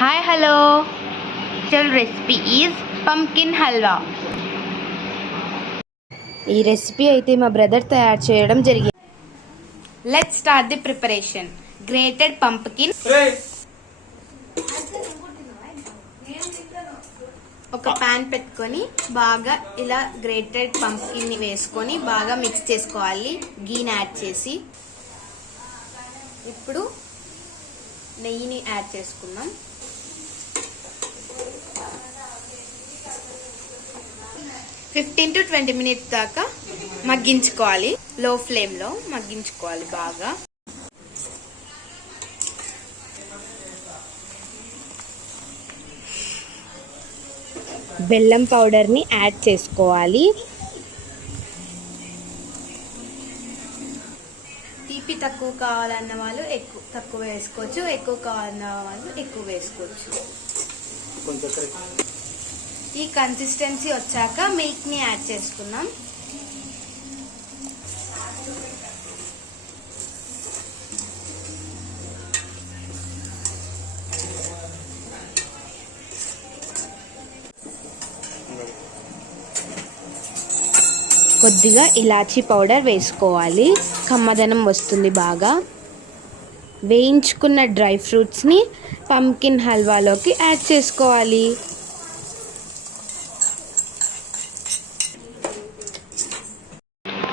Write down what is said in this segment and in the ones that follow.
Hi, hello. The recipe is pumpkin halwa. ఈ recipe అయితే మా బ్రదర్ తయారు చేయడం జరిగింది. Let's start the preparation. Grated pumpkin. ఒక పాన్ పెట్టుకొని బాగా ఇలా గ్రేటెడ్ పంప్కిన్ ని వేసుకొని బాగా మిక్స్ చేసుకోవాలి. గీని యాడ్ చేసి ఇప్పుడు నెయ్యిని యాడ్ చేసుకుందాం. 15 to 20 minutes దాకా మగ్గించుకోవాలి. లో ఫ్లేమ్ లో మగ్గించుకోవాలి బాగా. బెల్లం పౌడర్ని యాడ్ చేసుకోవాలి. తీపి తక్కువ కావాలన్న వాళ్ళు తక్కువ వేసుకోవచ్చు, ఎక్కువ కావాలన్న వాళ్ళు ఎక్కువ వేసుకోవచ్చు. ఈ కన్సిస్టెన్సీ వచ్చాక మిల్క్ ని యాడ్ చేసుకున్నాం. కొద్దిగా ఇలాచీ పౌడర్ వేసుకోవాలి. కమ్మదనం వస్తుంది బాగా. వేయించుకున్న డ్రై ఫ్రూట్స్ని పంప్కిన్ హల్వాలోకి యాడ్ చేసుకోవాలి.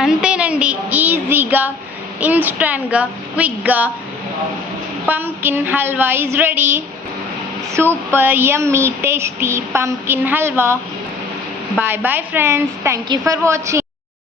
అంతేనండి, ఈజీగా, ఇన్స్టాంట్గా, క్విక్గా pumpkin halwa is ready. Super yummy tasty pumpkin halwa. Bye bye friends. Thank you for watching.